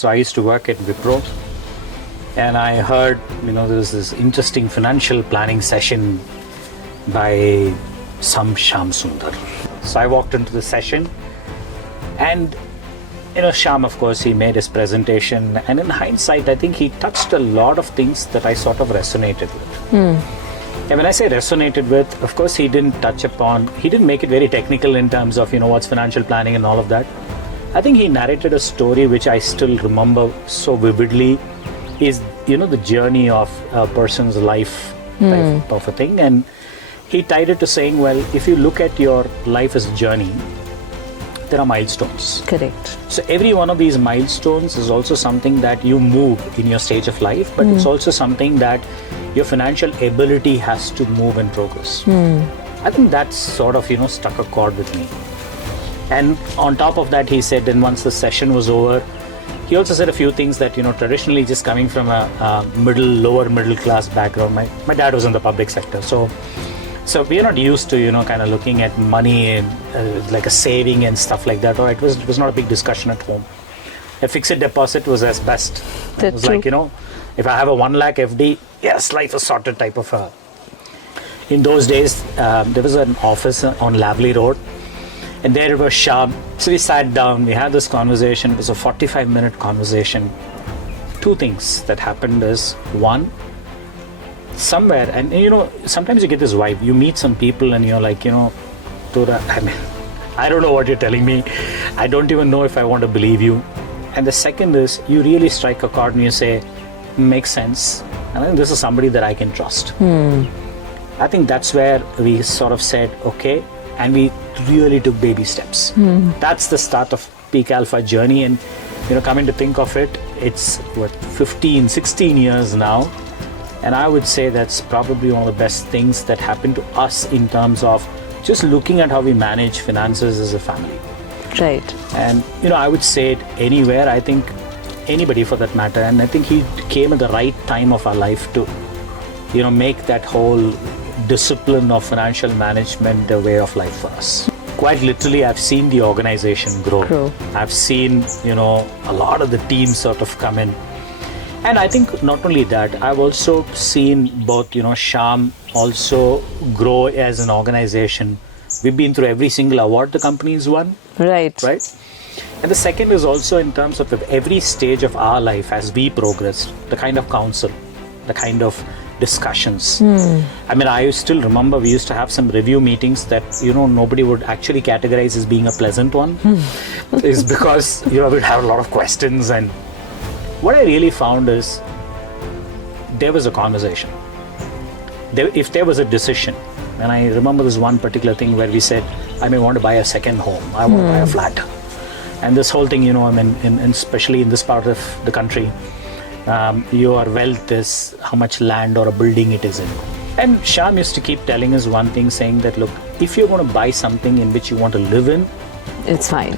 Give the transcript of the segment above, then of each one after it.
So I used to work at Wipro, and I heard, there was this interesting financial planning session by some Shyam Sundar. So I walked into the session, and Shyam, of course, he made his presentation, and in hindsight, I think he touched a lot of things that I sort of resonated with. And when I say resonated with, of course, he didn't make it very technical in terms of, what's financial planning and all of that. I think he narrated a story which I still remember so vividly, is, the journey of a person's life type of a thing. And he tied it to saying, well, if you look at your life as a journey, there are milestones. Correct. So every one of these milestones is also something that you move in your stage of life, but it's also something that your financial ability has to move and progress. I think that's sort of, struck a chord with me. And on top of that, he said, and once the session was over, he also said a few things that, traditionally just coming from a lower middle class background, my dad was in the public sector. So we are not used to, kind of looking at money and like a saving and stuff like that. Or it was not a big discussion at home. A fixed deposit was as best. It was like, if I have a 1 lakh FD, yes, life is sorted type of a. In those days, there was an office on Lavely Road. And there it was Shyam. So we sat down, we had this conversation. It was a 45-minute conversation. Two things that happened is, one, somewhere, and sometimes you get this vibe. You meet some people and you're like, I don't know what you're telling me. I don't even know if I want to believe you. And the second is, you really strike a chord and you say, makes sense. And I think this is somebody that I can trust. I think that's where we sort of said, okay, and we really took baby steps. That's the start of Peak Alpha journey. And, coming to think of it, it's 16 years now. And I would say that's probably one of the best things that happened to us in terms of just looking at how we manage finances as a family. Right. And, I would say it anywhere, I think anybody for that matter. And I think he came at the right time of our life to, make that whole discipline of financial management a way of life for us. Quite literally, I've seen the organization grow. I've seen, a lot of the teams sort of come in. And I think not only that, I've also seen both, Shyam also grow as an organization. We've been through every single award the company's won. Right. And the second is also in terms of every stage of our life as we progress, the kind of counsel, the kind of discussions. I still remember we used to have some review meetings that, nobody would actually categorize as being a pleasant one. Is because, we'd have a lot of questions. And what I really found is there was a conversation. If there was a decision, and I remember this one particular thing where we said, I may want to buy a second home. I want to buy a flat. And this whole thing, especially in this part of the country, your wealth is how much land or a building it is in. And Shyam used to keep telling us one thing, saying that, look, if you're going to buy something in which you want to live in, it's fine.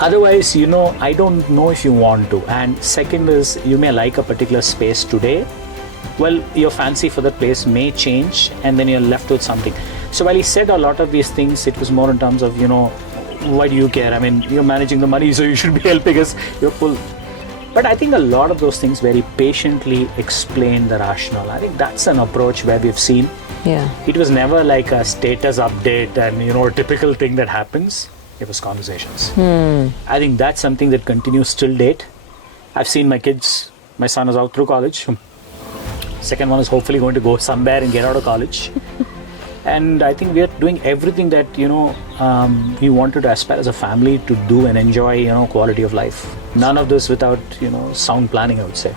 Otherwise, I don't know if you want to. And second is, you may like a particular space today. Well, your fancy for that place may change, and then you're left with something. So while he said a lot of these things, it was more in terms of, why do you care? You're managing the money, so you should be helping us. You're full. But I think a lot of those things very patiently explain the rationale. I think that's an approach where we've seen. Yeah. It was never like a status update and, a typical thing that happens. It was conversations. I think that's something that continues till date. I've seen my kids. My son is out through college. Second one is hopefully going to go somewhere and get out of college. And I think we are doing everything that, we wanted to aspire as a family to do and enjoy, quality of life. None of this without, sound planning, I would say.